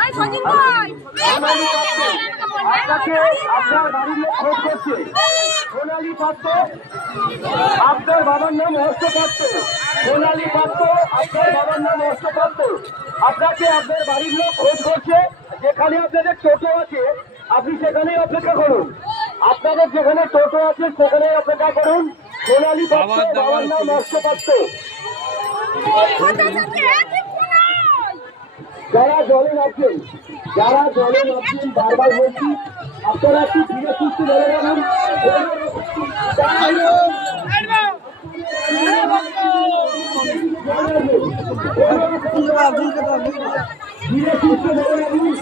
আপনাকে আপনার বাড়ির লোক খোঁজ করছে। সোনালী পাত্র, আপনার বাবার নাম হর্ষ পাত্র। সোনালী পাত্র, আপনার বাবার নাম হর্ষ পাত্র। আপনাকে আপনার বাড়ির লোক খোঁজ করছে। যেখানে আপনাদের টোটো আছে আপনি সেখানেই অপেক্ষা করুন। আপনাদের যেখানে টোটো আছে সেখানেই অপেক্ষা করুন। সোনালী পাত্র, বাবার নাম হর্ষ পাত্র। যারা জলে নামছেন, যারা জলে নামছেন, বারবার বলছি আপনারা একটু ধীরে সুস্থে জলে নামুন। ধীরে সুস্থে জলে নামুন।